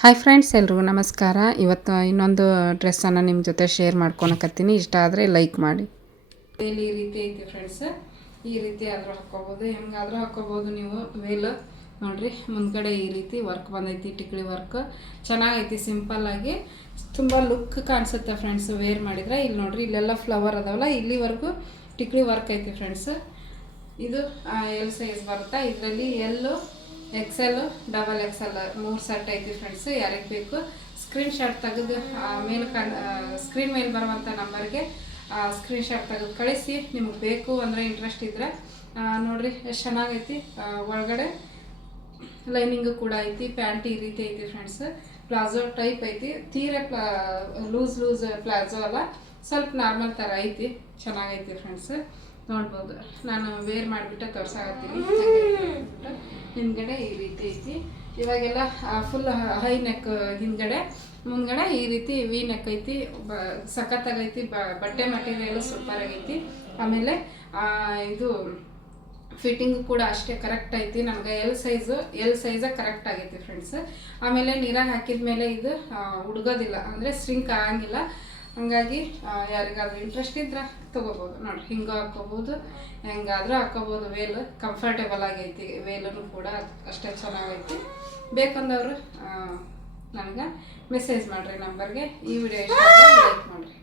Hi friends, ಎಲ್ರಿಗೂ ನಮಸ್ಕಾರ. ಇವತ್ತು ಇನ್ನೊಂದು ಡ್ರೆಸ್ಸನ್ನು ನಿಮ್ಮ ಜೊತೆ ಶೇರ್ ಮಾಡ್ಕೊಳಕತ್ತೀನಿ. ಇಷ್ಟ ಆದರೆ ಲೈಕ್ ಮಾಡಿ. ಈ ರೀತಿ ಐತಿ ಫ್ರೆಂಡ್ಸ್, ಈ ರೀತಿ ಆದರೂ ಹಾಕ್ಕೋಬೋದು, ಹೆಂಗಾದರೂ ಹಾಕ್ಕೋಬೋದು ನೀವು. ವೇಲ್ ನೋಡಿರಿ, ಮುಂದ್ಗಡೆ ಈ ರೀತಿ ವರ್ಕ್ ಬಂದೈತಿ, ಟಿಕ್ಳಿ ವರ್ಕ್ ಚೆನ್ನಾಗೈತಿ. ಸಿಂಪಲ್ಲಾಗಿ ತುಂಬ ಲುಕ್ ಕಾಣಿಸುತ್ತೆ ಫ್ರೆಂಡ್ಸ್ ವೇರ್ ಮಾಡಿದರೆ. ಇಲ್ಲಿ ನೋಡಿರಿ, ಇಲ್ಲೆಲ್ಲ ಫ್ಲವರ್ ಅದಾವಲ್ಲ, ಇಲ್ಲಿವರೆಗೂ ಟಿಕ್ಳಿ ವರ್ಕ್ ಐತಿ ಫ್ರೆಂಡ್ಸ್. ಇದು ಎಲ್ ಸೈಜ್ ಬರುತ್ತೆ. ಇದರಲ್ಲಿ ಎಲ್ಲು ಎಕ್ಸೆಲ್, ಡಬಲ್ ಎಕ್ಸೆಲ್ 3 ಸೆಟ್ ಐತಿ ಫ್ರೆಂಡ್ಸ್. ಯಾರಿಗೆ ಬೇಕು ಸ್ಕ್ರೀನ್ ಶಾಟ್ ತೆಗೆದು ಮೇಲೆ ಸ್ಕ್ರೀನ್ ಮೇಲೆ ಬರುವಂಥ ನಂಬರ್ಗೆ ಸ್ಕ್ರೀನ್ ಶಾಟ್ ತೆಗೆದು ಕಳಿಸಿ. ನಿಮಗೆ ಬೇಕು ಅಂದರೆ ಇಂಟ್ರೆಸ್ಟ್ ಇದ್ದರೆ ನೋಡಿರಿ ಎಷ್ಟು ಚೆನ್ನಾಗೈತಿ. ಒಳಗಡೆ ಲೈನಿಂಗು ಕೂಡ ಐತಿ. ಪ್ಯಾಂಟ್ ಈ ರೀತಿ ಐತಿ ಫ್ರೆಂಡ್ಸ್. ಪ್ಲಾಜೋ ಟೈಪ್ ಐತಿ, ತೀರಾ ಲೂಸ್ ಪ್ಲಾಜೋ ಅಲ್ಲ, ಸ್ವಲ್ಪ ನಾರ್ಮಲ್ ಥರ ಐತಿ. ಚೆನ್ನಾಗೈತಿ ಫ್ರೆಂಡ್ಸ್, ನೋಡ್ಬೋದು. ನಾನು ವೇರ್ ಮಾಡಿಬಿಟ್ಟು ತೋರ್ಸಾಕತ್ತೀನಿ. ಹಿಂದ್ಗಡೆ ಈ ರೀತಿ ಐತಿ. ಇವಾಗೆಲ್ಲ ಫುಲ್ ಹೈ ನೆಕ್, ಹಿಂದ್ಗಡೆ ಮುಂದ್ಗಡೆ ಈ ರೀತಿ ವಿ ನೆಕ್ ಐತಿ. ಸಖತ್ತಾಗೈತಿ. ಬಟ್ಟೆ ಮಟೀರಿಯಲ್ ಸೂಪರ್ ಆಗೈತಿ. ಆಮೇಲೆ ಇದು ಫಿಟ್ಟಿಂಗು ಕೂಡ ಅಷ್ಟೇ ಕರೆಕ್ಟ್ ಐತಿ. ನಮ್ಗೆ ಎಲ್ ಸೈಜ ಕರೆಕ್ಟ್ ಆಗೈತಿ ಫ್ರೆಂಡ್ಸ್. ಆಮೇಲೆ ನೀರಾಗ ಹಾಕಿದ ಮೇಲೆ ಇದು ಹುಡುಗೋದಿಲ್ಲ, ಅಂದರೆ ಸ್ಟ್ರಿಂಕ್ ಆಗಂಗಿಲ್ಲ. ಹಂಗಾಗಿ ಯಾರಿಗಾದ್ರೂ ಇಂಟ್ರೆಸ್ಟ್ ಇದ್ರೆ ತೊಗೋಬೋದು. ನೋಡಿ, ಹಿಂಗೆ ಹಾಕ್ಕೋಬೋದು, ಹೆಂಗಾದ್ರೂ ಹಾಕ್ಕೋಬೋದು. ವೇಲ್ ಕಂಫರ್ಟೇಬಲ್ ಆಗೈತಿ. ವೇಲೂ ಕೂಡ ಅಷ್ಟೇ ಚೆನ್ನಾಗೈತಿ. ಬೇಕಂದವರು ನನಗೆ ಮೆಸೇಜ್ ಮಾಡಿರಿ ನಂಬರ್ಗೆ. ಈ ವಿಡಿಯೋ ಇಷ್ಟ ಲೈಕ್ ಮಾಡಿರಿ.